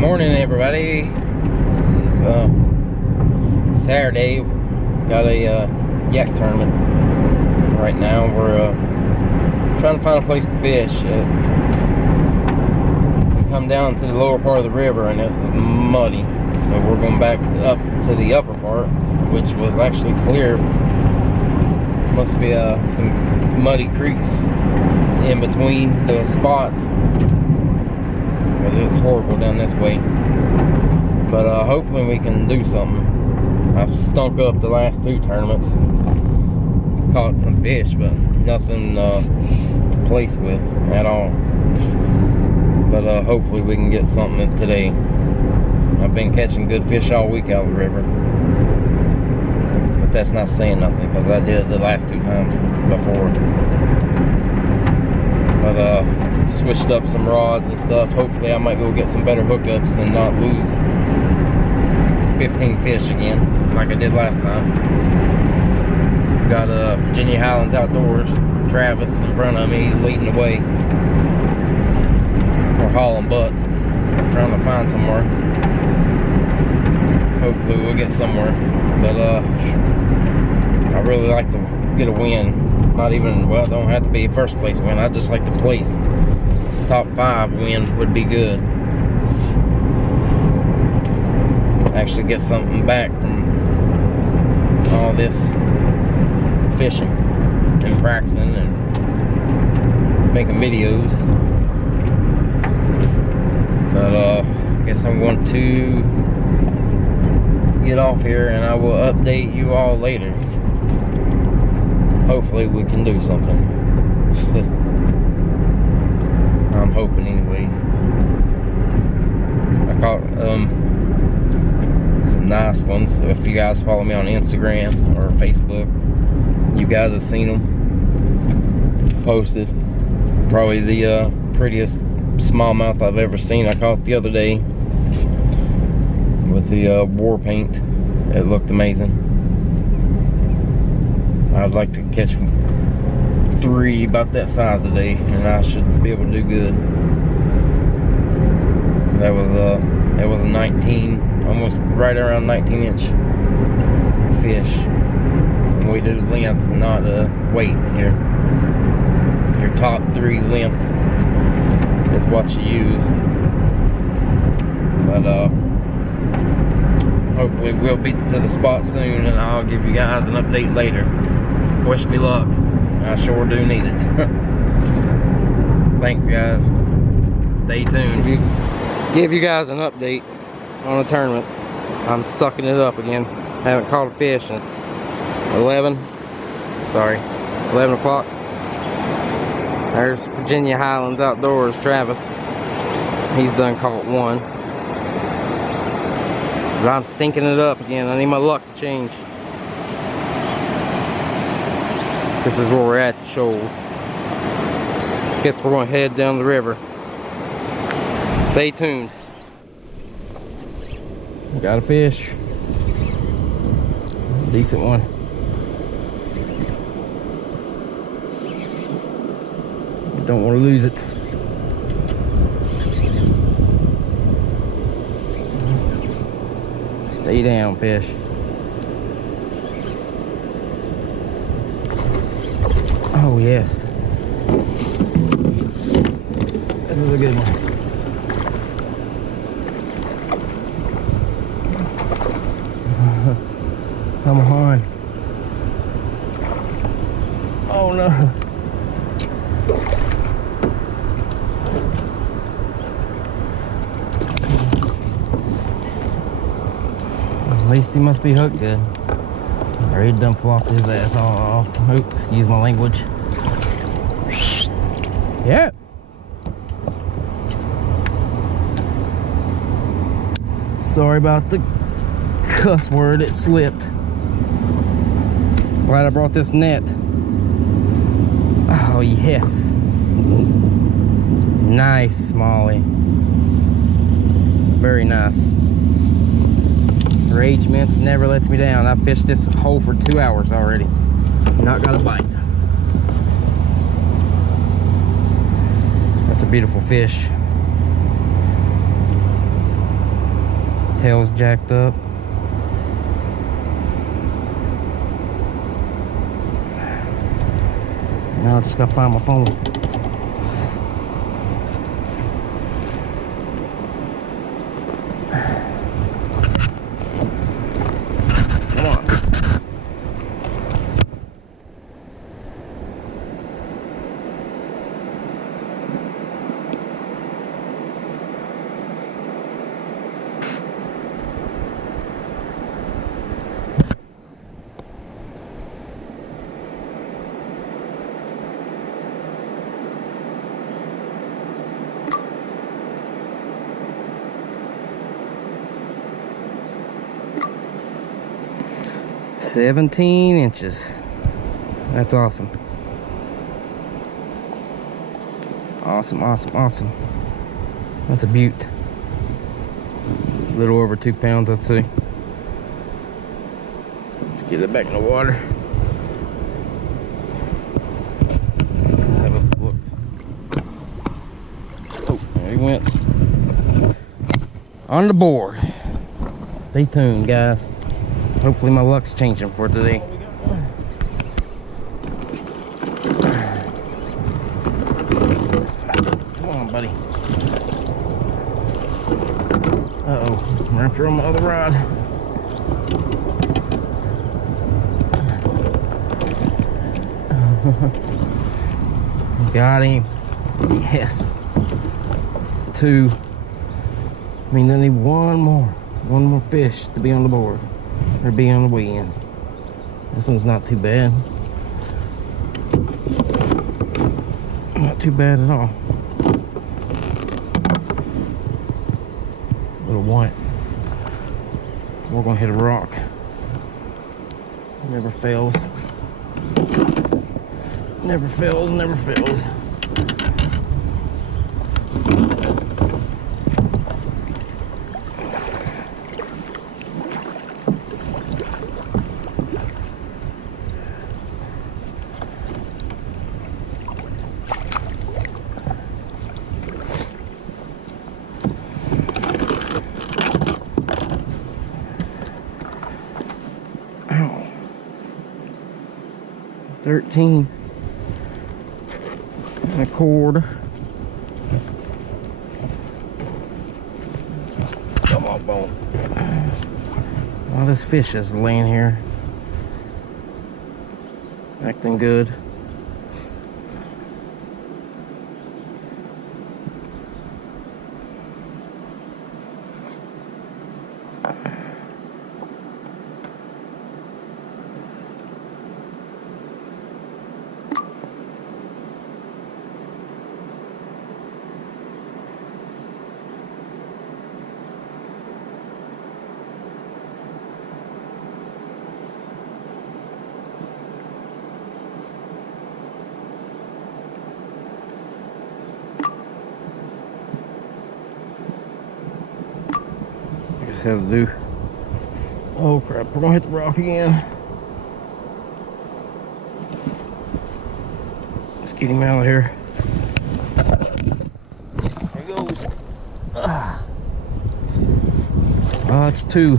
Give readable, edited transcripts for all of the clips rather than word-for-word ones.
Morning, everybody. This is Saturday. Got a yak tournament right now. We're trying to find a place to fish. We come down to the lower part of the river and it's muddy, so we're going back up to the upper part, which was actually clear. Must be some muddy creeks in between the spots, because it's horrible down this way. But hopefully we can do something. I've stunk up the last two tournaments, caught some fish, but nothing to place with at all. But hopefully we can get something today. I've been catching good fish all week out of the river, but that's not saying nothing, because I did it the last two times before. But switched up some rods and stuff. Hopefully I might go get some better hookups and not lose 15 fish again like I did last time. Got Virginia Highlands Outdoors, Travis in front of me. He's leading the way. We're hauling butts, trying to find somewhere. Hopefully we'll get somewhere. But I really like to get a win. Not even, well, it don't have to be a first place win. I just like to place. Top 5 win would be good. Actually get something back from all this fishing and practicing and making videos. But I guess I'm going to get off here and I will update you all later. Hopefully we can do something. I'm hoping anyways. I caught some nice ones. So if you guys follow me on Instagram or Facebook, you guys have seen them posted. Probably the prettiest smallmouth I've ever seen. I caught the other day with the war paint. It looked amazing. I'd like to catch 3 about that size today, and I should be able to do good. That was a 19, almost right around 19-inch fish. And we do length, not weight here. Your top 3 length is what you use. But hopefully we'll be to the spot soon, and I'll give you guys an update later. Wish me luck. I sure do need it. Thanks, guys. Stay tuned. Give you guys an update on the tournament. I'm sucking it up again. Haven't caught a fish since 11 o'clock. There's Virginia Highlands Outdoors, Travis. He's done caught 1. But I'm stinking it up again. I need my luck to change. This is where we're at, the shoals. Guess we're going to head down the river. Stay tuned. Got a fish. Decent one. Don't want to lose it. Stay down, fish. Oh yes, this is a good one. Come on. Oh no. At least he must be hooked good. Or he done flopped his ass off. Oh, excuse my language. Yeah. Sorry about the cuss word, it slipped. Glad I brought this net. Oh yes. Nice smallie. Very nice. Rage Mints never lets me down. I've fished this hole for 2 hours already. Not got a bite. That's a beautiful fish. Tail's jacked up. Now I just gotta find my phone. Come on. "17 inches. That's awesome. Awesome, awesome, awesome. That's a beaut. A little over 2 pounds, I'd say. Let's get it back in the water. Let's have a look. Oh, there he went. On the board. Stay tuned, guys. Hopefully my luck's changing for today. Come on, buddy. Uh-oh, I'm gonna throw my other rod. Got him. Yes. 2. I mean, I need one more fish to be on the board. Or be on the way in. This one's not too bad. Not too bad at all. Little white. We're gonna hit a rock. Never fails. Never fails, never fails. Ow. 13 and a cord. Come on, bone. Well, this fish is laying here, acting good. Just have to do. Oh crap, we're gonna hit the rock again. Let's get him out of here. There he goes. Oh, that's 2.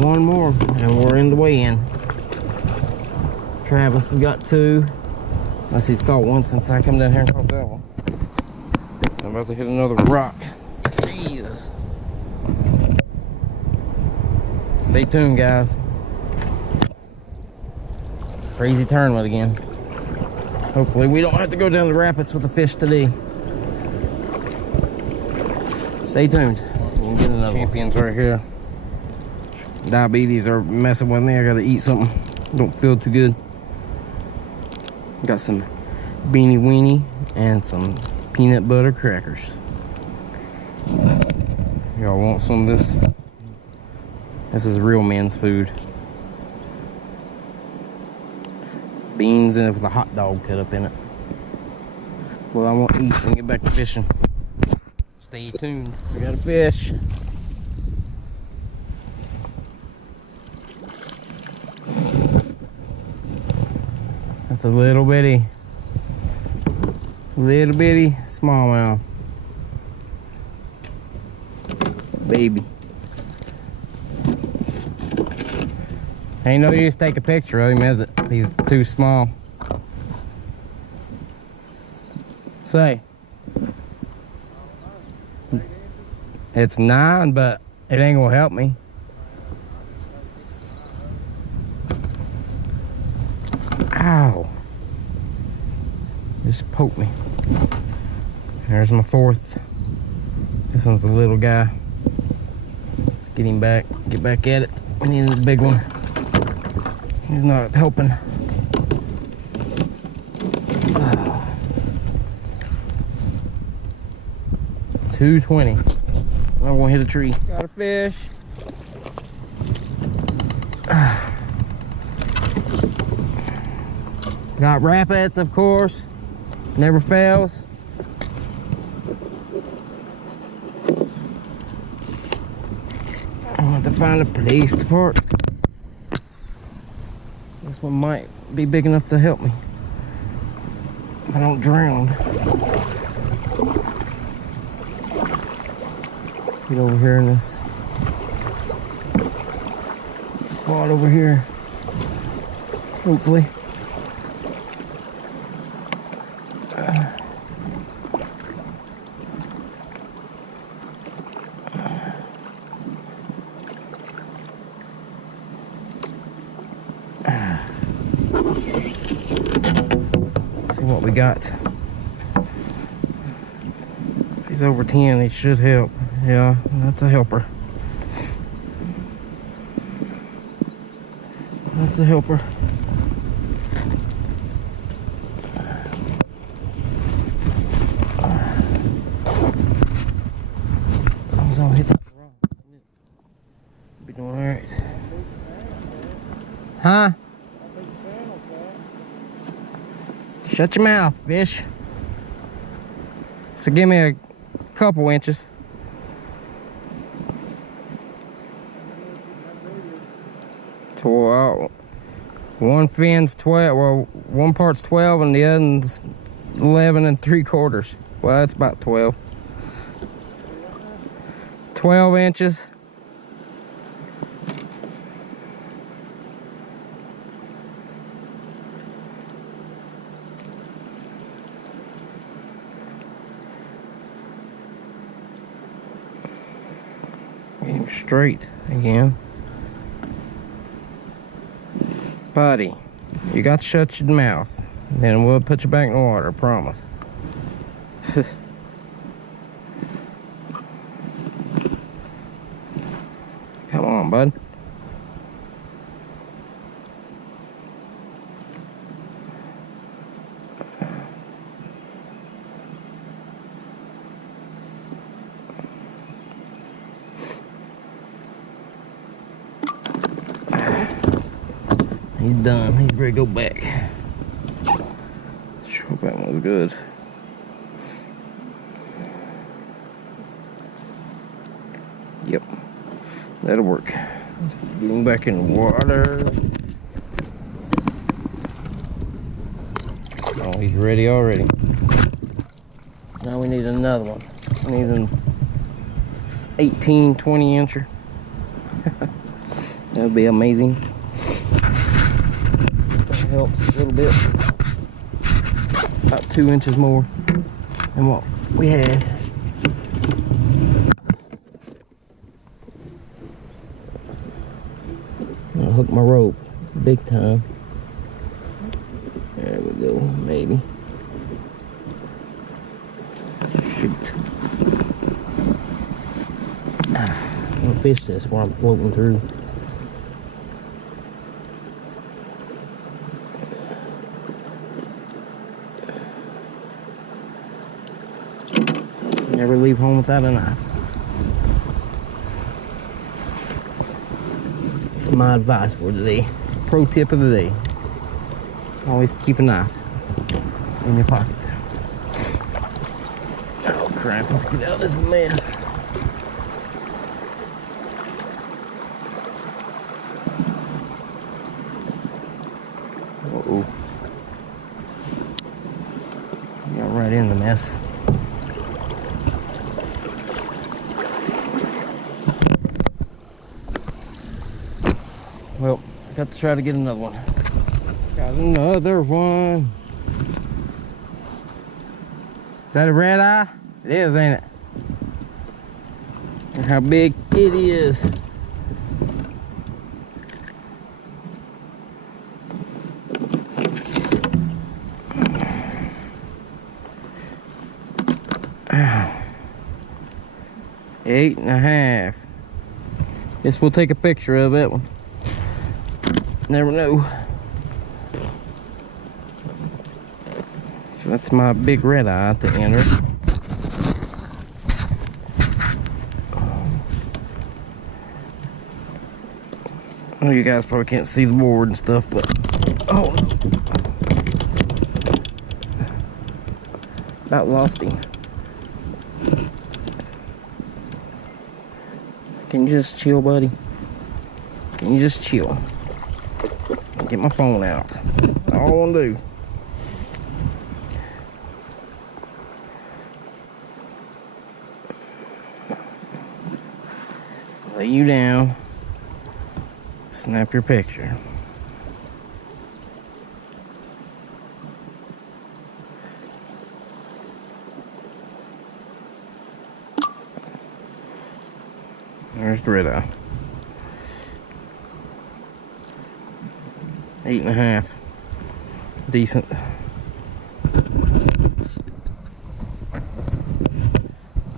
One more, and we're in the weigh-in. Travis has got 2. Unless he's caught one since I come down here and caught that one. I'm about to hit another rock. Jesus. Stay tuned, guys. Crazy tournament again. Hopefully we don't have to go down the rapids with the fish today. Stay tuned. We'll get another champions right here. Diabetes are messing with me. I gotta eat something. Don't feel too good. Got some beanie weenie and some peanut butter crackers. Y'all want some of this? This is real man's food. Beans in it with a hot dog cut up in it. Well, I won't eat and get back to fishing. Stay tuned. We got a fish. That's a little bitty smallmouth. Baby. Ain't no use to take a picture of him, is it? He's too small. Say. It's 9, but it ain't gonna help me. Ow. Just poked me. There's my 4th. This one's a little guy. Let's get him back. Get back at it. We need a big one. He's not helping. $2.20. I'm gonna hit a tree. Got a fish. Got rapids, of course. Never fails. I want to find a place to park. This one might be big enough to help me if I don't drown. Get over here in this spot over here. Hopefully. See what we got. If he's over 10, he should help. Yeah, that's a helper. That's a helper. As long as I don't hit that rock, be doing alright. Huh? Shut your mouth, fish. So give me a couple inches. One fin's 12, well, one part's 12 and the other's 11 3/4. Well, that's about 12. 12 inches. Get him straight again. Buddy, you got to shut your mouth. Then we'll put you back in the water, I promise. Come on, bud. He's done. He's ready to go back. Sure hope that one was good. Yep, that'll work. Get him back in the water. Oh, he's ready already. Now we need another one. We need an 18, 20 incher. That would be amazing. That helps a little bit. About 2 inches more than what we had. I'll hook my rope big time. There we go, maybe. Shoot. I'm gonna fish this while I'm floating through. Never leave home without a knife. That's my advice for today. Pro tip of the day. Always keep a knife in your pocket. Oh crap, let's get out of this mess. Uh-oh. Got right in the mess. Well, got to try to get another one. Got another one. Is that a red eye? It is, ain't it? Look how big it is. Ow. 8.5. Guess we'll take a picture of that one. Never know. So that's my big red eye to enter. Oh, you guys probably can't see the board and stuff, but oh, about lost him. Can you just chill, buddy? Can you just chill? Get my phone out. That's all I want to do. Lay you down. Snap your picture. There's the red eye. 8.5. Decent. Let's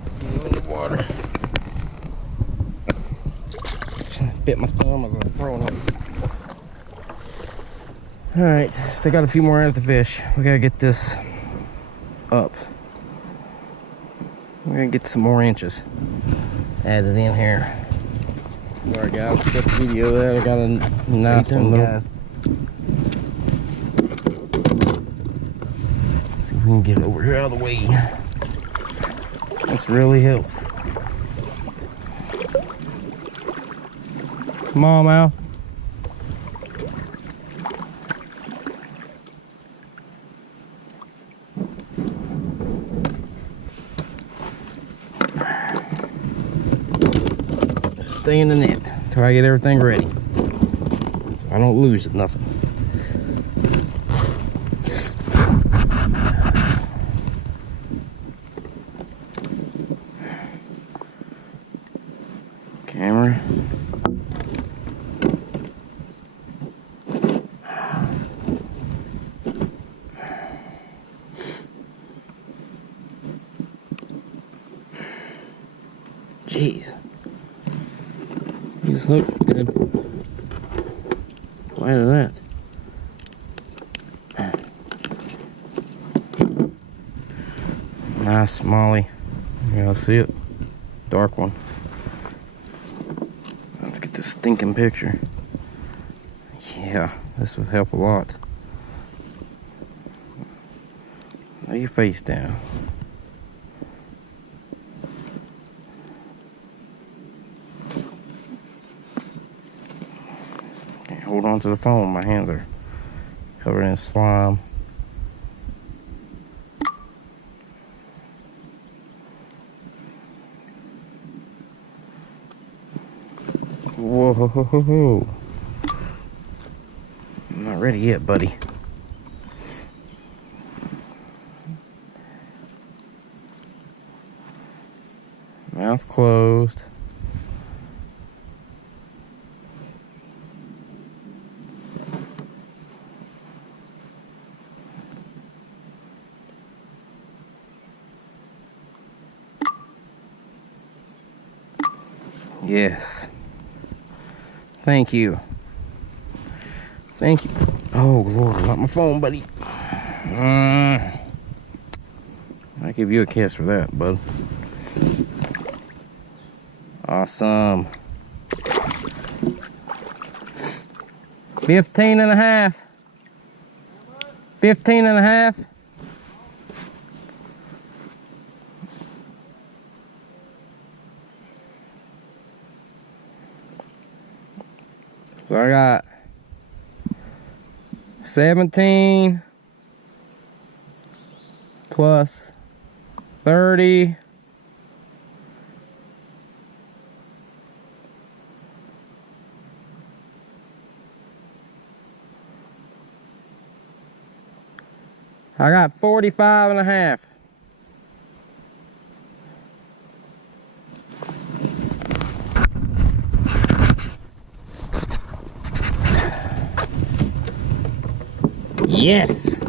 get him in the water. Bit my thumb as I was throwing it. Alright, still got a few more hours to fish. We gotta get this up. We're gonna get some more inches added in here. Sorry guys, got the video there. I got a nice one, guys. Let's see if we can get over here out of the way. This really helps. Smallmouth. Stay in the net till I get everything ready, so I don't lose nothing. Camera. Jeez. These look good. Why is that? Nice smallie. Yeah, I see it. Dark one. Let's get this stinking picture. Yeah, this would help a lot. Lay your face down. Hold on to the phone. My hands are covered in slime. Whoa. I'm not ready yet, buddy. Mouth closed. Yes. Thank you. Thank you. Oh, Lord, not my phone, buddy. I'll give you a kiss for that, bud. Awesome. 15.5. 15.5. So I got 17 plus 30 I got 45 and a half. Yes.